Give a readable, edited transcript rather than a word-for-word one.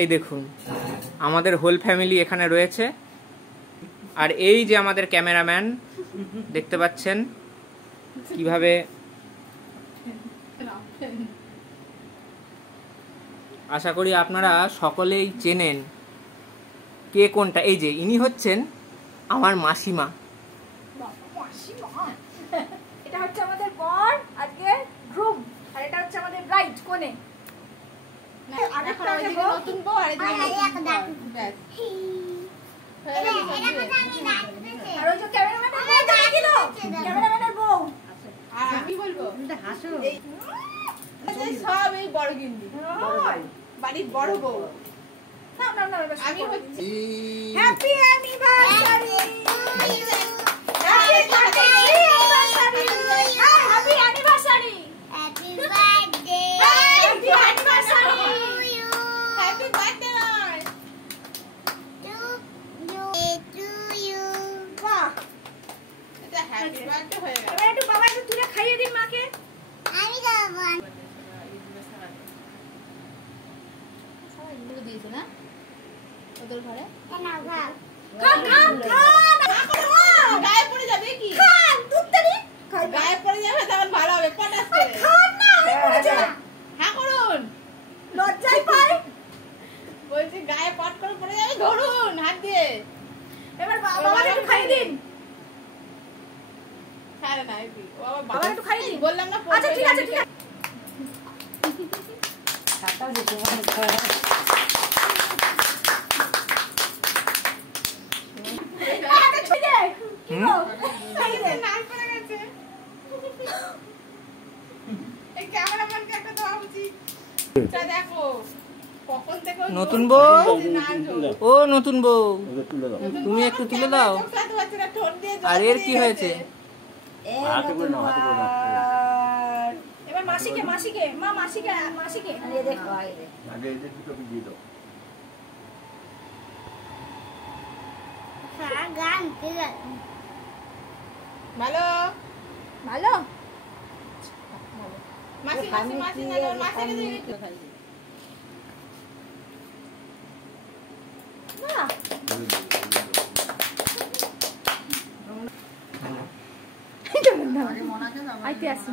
এই দেখুন আমাদের হোল ফ্যামিলি এখানে রয়েছে, আর এই যে আমাদের ক্যামেরাম্যান দেখতে পাচ্ছেন কিভাবে আশা করি আপনারা সকলেই চেনেন কে কোনটা। এই যে ইনি হচ্ছেন আমার মাসিমা। এটা হচ্ছে আমাদের বর আজকে গ্রুম, আর এটা হচ্ছে আমাদের ব্রাইড কোণে। নতুন বউ আর ওই যে ক্যামেরাম্যানের বউ। আর কি বলবো, হাসো সব এই বড় গিন্দি, বাড়ির বড় বউ। না না না, আমি হচ্ছি happy anniversary, happy anniversary, happy birthday, happy anniversary, happy birthday to you. বাহ, এটা হ্যাপি বার্থডে হয়ে গেল। এবার একটু বাবা একটু তুলে খাইয়ে দিন মাকে। আমি খাবো। দিয়েছে না ওদের ঘরে, না ভাগ খান খান খান, গায়ে পড়ে যাবে কি, খান দুধটানি গায়ে পড়ে যাবে, তখন ভালো হবে। পটাস করে খান না, আমি পড়ে যাব। হ্যাঁ করুন, লজ্জাই পায়, বলছি গায়ে পট করে পড়ে যাবে, ধরুন হাত দিয়ে। এবার বাবাকে একটু খাইয়ে দিন। ছাড়ে না এই বাবা একটু খাইয়ে দিন, বললাম না। আচ্ছা ঠিক আছে ঠিক আছে। খাতা দিতে হবে। নতুন বউ, ও নতুন বউ, তুমি একটু তুলে দাও। আর এর কি হয়েছে? এবার মাসিকে মাসিকে মা মাসিকে মাসিকে ভালো ভালো মাসি মাসি মাসি না মাসিকে দিয়ে না আইতে আসি।